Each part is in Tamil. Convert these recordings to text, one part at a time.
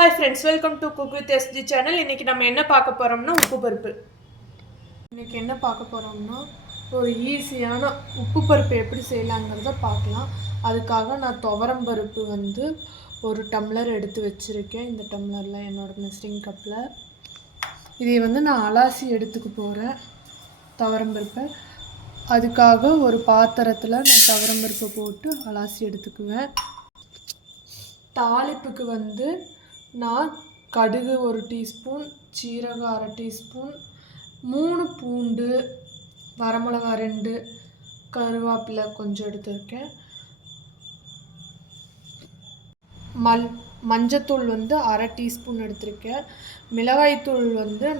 Hi friends, welcome to cook with SG channel. இன்றைக்கி நம்ம என்ன பார்க்க போகிறோம்னா உப்பு பருப்பு. இன்றைக்கி என்ன பார்க்க போகிறோம்னா ஒரு ஈஸியான உப்பு பருப்பு எப்படி செய்யலாங்கிறத பார்க்கலாம். அதுக்காக நான் துவரம் பருப்பு ஒரு டம்ளர் எடுத்து வச்சுருக்கேன். இந்த டம்ளரில் என்னோடய மெஸ்ரிங் கப்பில் இதை நான் அலாசி எடுத்துக்க போகிறேன் துவரம் பருப்பை. அதுக்காக ஒரு பாத்திரத்தில் நான் துவரம் பருப்பை போட்டு அலாசி எடுத்துக்குவேன். தாளிப்புக்கு நான் கடுகு 1 டீஸ்பூன், சீரகம் 1/2 டீஸ்பூன், 3 பூண்டு, வரமிளகா 2, கருவேப்பிலை கொஞ்சம் எடுத்துருக்கேன். மஞ்சத்தூள் 1/2 டீஸ்பூன் எடுத்திருக்கேன். மிளகாய்த்தூள்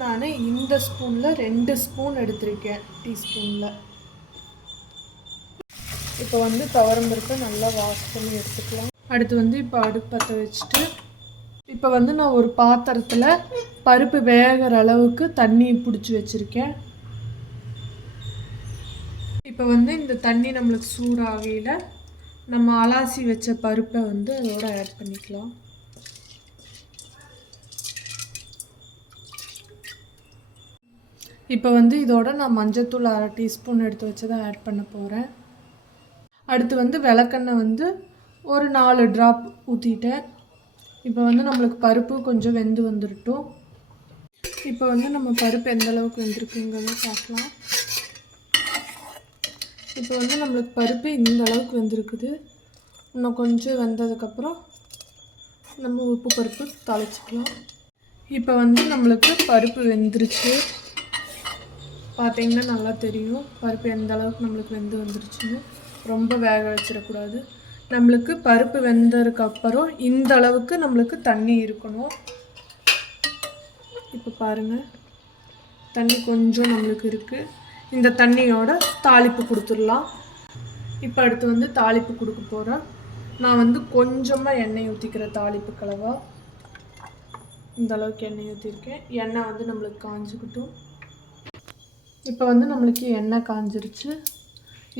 நான் இந்த ஸ்பூனில் 2 ஸ்பூன் எடுத்திருக்கேன் டீஸ்பூனில். இப்போ துவரம் பருப்பை நல்லா வாஷ் பண்ணி எடுத்துக்கலாம். அடுத்து இப்போ அடுப்பு பற்ற வச்சுட்டு இப்போ நான் ஒரு பாத்திரத்தில் பருப்பு வேகிற அளவுக்கு தண்ணி பிடிச்சி வச்சுருக்கேன். இப்போ இந்த தண்ணி நம்மளுக்கு சூடாகையில் நம்ம அலாசி வச்ச பருப்பை அதோட ஆட் பண்ணிக்கலாம். இப்போ இதோட நான் மஞ்சத்தூள் 1/2 டீஸ்பூன் எடுத்து வச்சதை ஆட் பண்ண போகிறேன். அடுத்து விளக்கெண்ணெய் ஒரு 4 ட்ராப் ஊற்றிட்டேன். இப்போ நம்மளுக்கு பருப்பு கொஞ்சம் வெந்து வந்துடட்டும். இப்போ நம்ம பருப்பு எந்த அளவுக்கு வெந்திருக்குங்கிறத பார்க்கலாம். இப்போ நம்மளுக்கு பருப்பு இந்த அளவுக்கு வெந்திருக்குது. இன்னும் கொஞ்சம் வெந்ததுக்கப்புறம் நம்ம உப்பு பருப்பு தாளிச்சிக்கலாம். இப்போ நம்மளுக்கு பருப்பு வெந்துருச்சு. பார்த்திங்கன்னா நல்லா தெரியும் பருப்பு எந்த அளவுக்கு நம்மளுக்கு வெந்து வந்துருச்சுன்னு. ரொம்ப வேக வச்சிடக்கூடாது. நம்மளுக்கு பருப்பு வெந்ததுக்கப்புறம் இந்த அளவுக்கு நம்மளுக்கு தண்ணி இருக்கணும். இப்போ பாருங்கள், தண்ணி கொஞ்சம் நம்மளுக்கு இருக்குது. இந்த தண்ணியோட தாளிப்பு கொடுத்துடலாம். இப்போ அடுத்து தாளிப்பு கொடுக்க போகிறேன். நான் கொஞ்சமாக எண்ணெய் ஊற்றிக்கிறேன். தாளிப்பு கலவா இந்த அளவுக்கு எண்ணெய் ஊற்றிருக்கேன். எண்ணெய் நம்மளுக்கு காஞ்சிக்கிட்டும். இப்போ நம்மளுக்கு எண்ணெய் காஞ்சிருச்சு.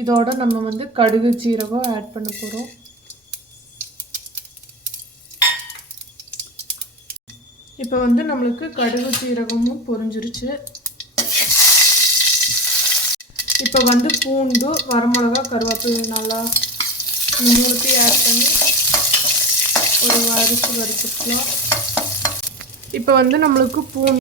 இதோட நம்ம கடுகு சீரகம் ஆட் பண்ண போகிறோம். இப்போ நம்மளுக்கு கடுகு சீரகமும் பொரிஞ்சிருச்சு. இப்போ பூண்டு, வரமிளகா, கருவேப்பிலை நல்லா மூணுத்தையும் ஆட் பண்ணி ஒரு வறுத்துக்கலாம். இப்போ நம்மளுக்கு பூண்டு